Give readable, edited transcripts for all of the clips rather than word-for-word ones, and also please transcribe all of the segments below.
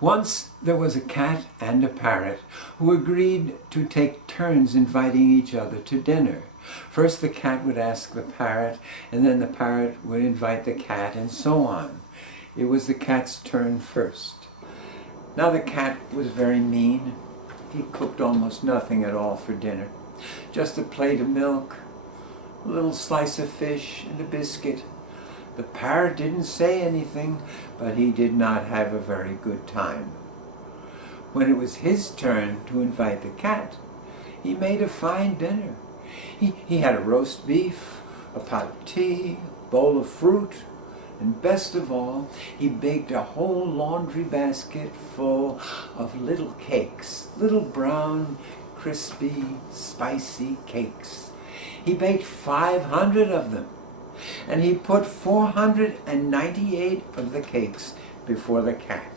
Once there was a cat and a parrot who agreed to take turns inviting each other to dinner. First the cat would ask the parrot, and then the parrot would invite the cat, and so on. It was the cat's turn first. Now the cat was very mean. He cooked almost nothing at all for dinner. Just a plate of milk, a little slice of fish, and a biscuit. The parrot didn't say anything, but he did not have a very good time. When it was his turn to invite the cat, he made a fine dinner. He had a roast beef, a pot of tea, a bowl of fruit, and best of all, he baked a whole laundry basket full of little cakes, little brown, crispy, spicy cakes. He baked 500 of them, and he put 498 of the cakes before the cat.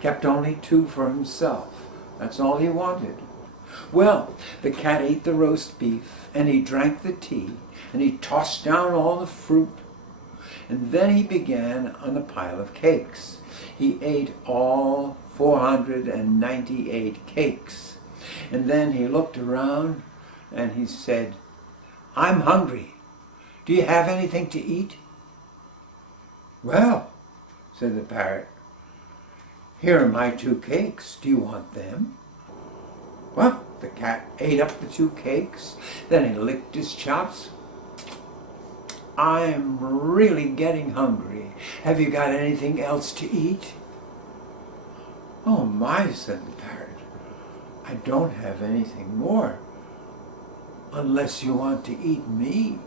Kept only 2 for himself. That's all he wanted. Well, the cat ate the roast beef, and he drank the tea, and he tossed down all the fruit, and then he began on the pile of cakes. He ate all 498 cakes, and then he looked around and he said, "I'm hungry. Do you have anything to eat?" "Well," said the parrot, "here are my 2 cakes. Do you want them?" Well, the cat ate up the 2 cakes, then he licked his chops. "I'm really getting hungry. Have you got anything else to eat?" "Oh my," said the parrot, "I don't have anything more, unless you want to eat me."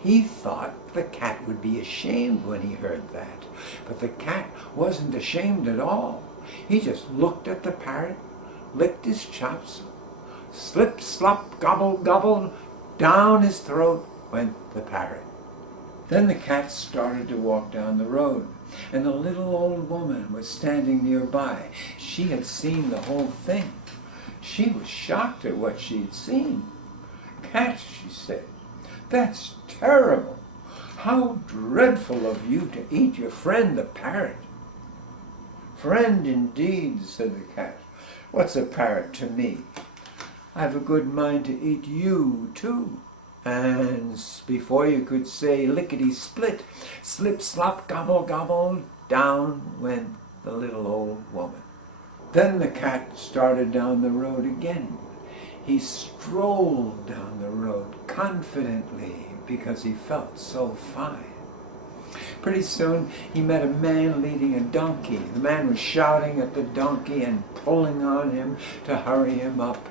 He thought the cat would be ashamed when he heard that, but the cat wasn't ashamed at all. He just looked at the parrot, licked his chops, slip, slop, gobble, gobble, down his throat went the parrot. Then the cat started to walk down the road, and the little old woman was standing nearby. She had seen the whole thing. She was shocked at what she had seen. "Cat," she said, "that's terrible. How dreadful of you to eat your friend the parrot." "Friend indeed," said the cat. "What's a parrot to me? I've a good mind to eat you too." And before you could say lickety-split, slip, slop, gobble, gobble, down went the little old woman. Then the cat started down the road again. He strolled down the road confidently because he felt so fine. Pretty soon he met a man leading a donkey. The man was shouting at the donkey and pulling on him to hurry him up.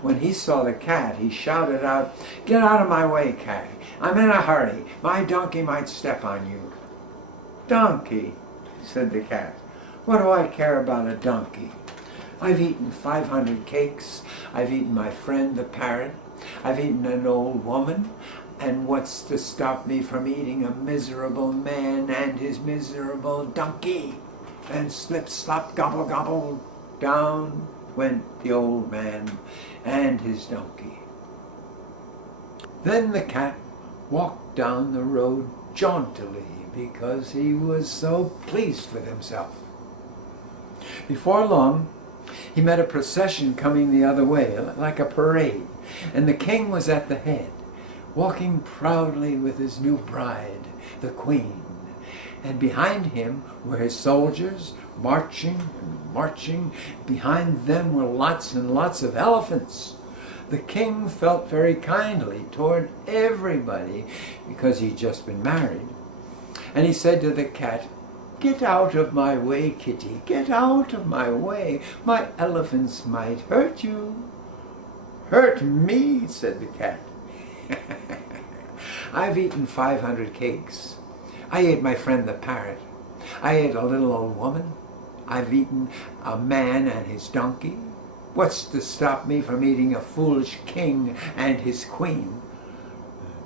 When he saw the cat, he shouted out, "Get out of my way, cat. I'm in a hurry. My donkey might step on you." "Donkey," said the cat. "What do I care about a donkey? I've eaten 500 cakes. I've eaten my friend the parrot. I've eaten an old woman. And what's to stop me from eating a miserable man and his miserable donkey?" And slip, slop, gobble, gobble, down went the old man and his donkey. Then the cat walked down the road jauntily because he was so pleased with himself. Before long, he met a procession coming the other way, like a parade, and the king was at the head, walking proudly with his new bride, the queen. And behind him were his soldiers, marching and marching. Behind them were lots and lots of elephants. The king felt very kindly toward everybody because he'd just been married. And he said to the cat, "Get out of my way, kitty, get out of my way. My elephants might hurt you." "Hurt me?" said the cat. "I've eaten 500 cakes. I ate my friend the parrot. I ate a little old woman. I've eaten a man and his donkey. What's to stop me from eating a foolish king and his queen?"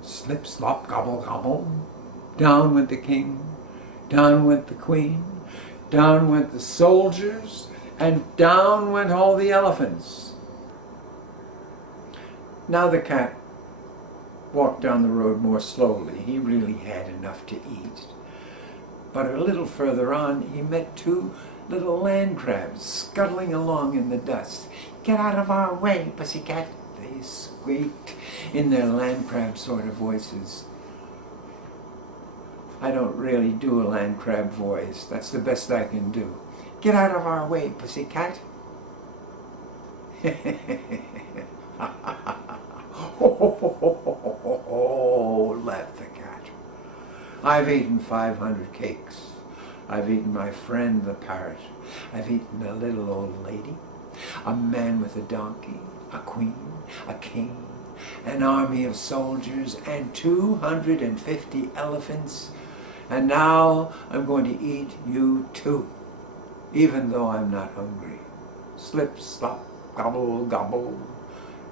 Slip, slop, gobble, gobble. Down went the king, down went the queen, down went the soldiers, and down went all the elephants. Now the cat walked down the road more slowly. He really had enough to eat. But a little further on, he met 2 little land crabs scuttling along in the dust. "Get out of our way, pussycat," they squeaked in their land crab sort of voices. I don't really do a land crab voice. That's the best I can do. "Get out of our way, pussycat." Oh, laughed the cat. "I've eaten 500 cakes. I've eaten my friend the parrot. I've eaten a little old lady, a man with a donkey, a queen, a king, an army of soldiers, and 250 elephants. And now I'm going to eat you too, even though I'm not hungry." Slip, slop, gobble, gobble.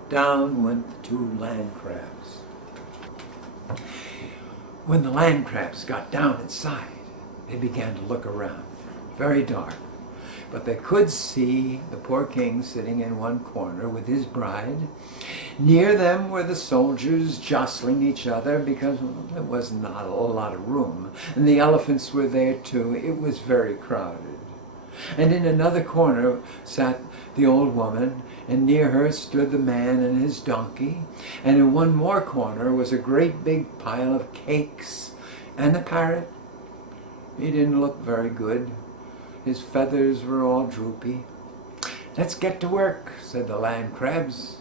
Down went the 2 land crabs. When the land crabs got down inside, they began to look around. Very dark. But they could see the poor king sitting in one corner with his bride. Near them were the soldiers jostling each other because there was not a lot of room. And the elephants were there too. It was very crowded. And in another corner sat the old woman, and near her stood the man and his donkey. And in one more corner was a great big pile of cakes. And the parrot, he didn't look very good. His feathers were all droopy. "Let's get to work," said the land crabs.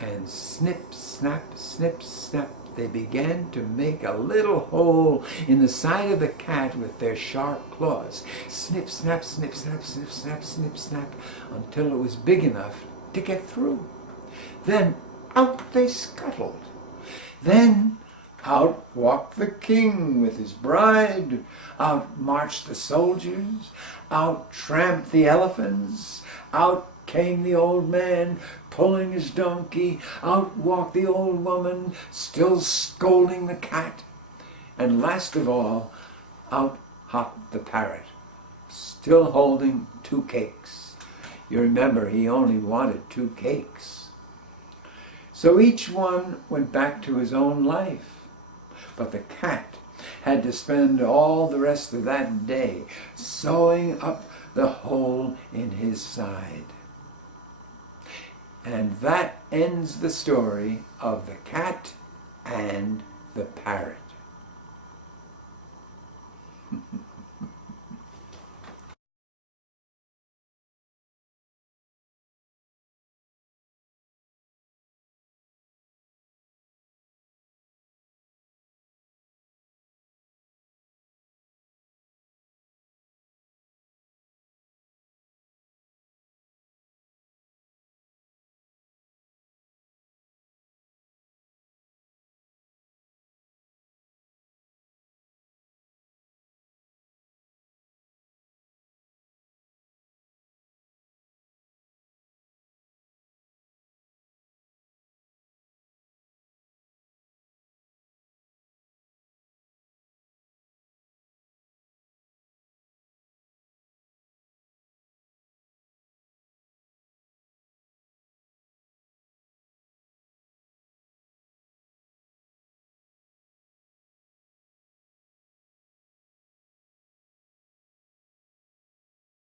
And snip, snap, snip, snap, they began to make a little hole in the side of the cat with their sharp claws. Snip, snap, snip, snap, snip, snap, snip, snap, until it was big enough to get through. Then out they scuttled. Then out walked the king with his bride. Out marched the soldiers. Out tramped the elephants. Out came the old man, pulling his donkey. Out walked the old woman, still scolding the cat. And last of all, out hopped the parrot, still holding 2 cakes. You remember, he only wanted 2 cakes. So each one went back to his own life. But the cat had to spend all the rest of that day sewing up the hole in his side. And that ends the story of the cat and the parrot.